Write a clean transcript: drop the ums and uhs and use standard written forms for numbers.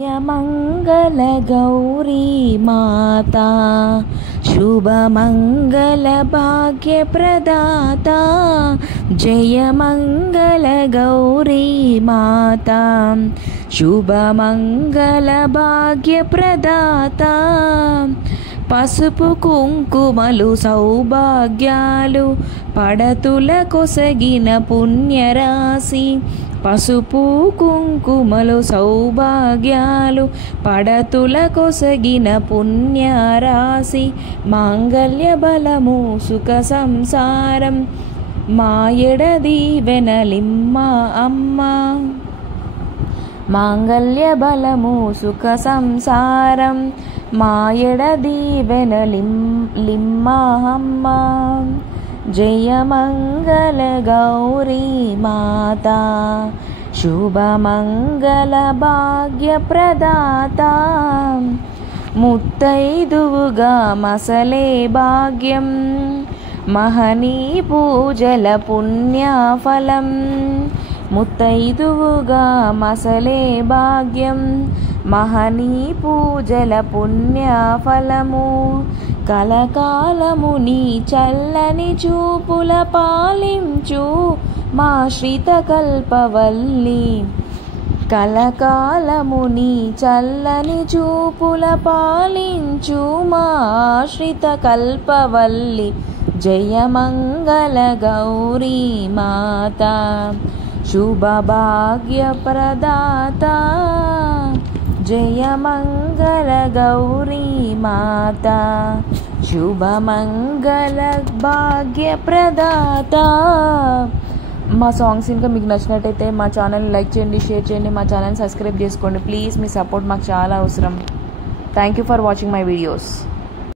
मंगल गौरी माता शुभ मंगल भाग्य प्रदाता जय मंगल गौरी माता शुभ मंगल भाग्य प्रदाता పసుపు కుంకుమలు సౌభాగ్యాలు పడతుల కొసగిన పుణ్యరాశి పసుపు కుంకుమలు సౌభాగ్యాలు పడతుల కొసగిన పుణ్యరాశి మాంగళ్య బలము సుఖ సంసారం మాయడ దీవెనలిమ్మ అమ్మ మాంగళ్య బలము సుఖ సంసారం మాయడ దీవెనలిమ్మ అమ్మ జయ మంగళ గౌరీ మాతా శుభ మంగళ భాగ్య ప్రదాత ముత్తైదువుగా మసలే భాగ్యం మహనీ పూజల పుణ్యఫలం ముత్తైదువుగా మసలే భాగ్యం మహనీ పూజల పుణ్యఫలము కలకాలము నీ చల్లని చూపుల పాలించు మా శ్రిత కల్పవల్లి కలకాలము నీ చల్లని చూపుల పాలించు మా శ్రిత కల్పవల్లి జయ మంగళ గౌరీ మాతా శుభ భాగ్య ప్రదాత జయ మంగళ గౌరీ మాతా శుభ మంగళ భాగ్య ప్రదాత. మా సాంగ్స్ ఇంకా మీకు నచ్చినట్టయితే మా ఛానల్ లైక్ చేయండి, షేర్ చేయండి, మా ఛానల్ సబ్స్క్రైబ్ చేసుకోండి ప్లీజ్. మీ సపోర్ట్ మాకు చాలా అవసరం. Thank you for watching my videos.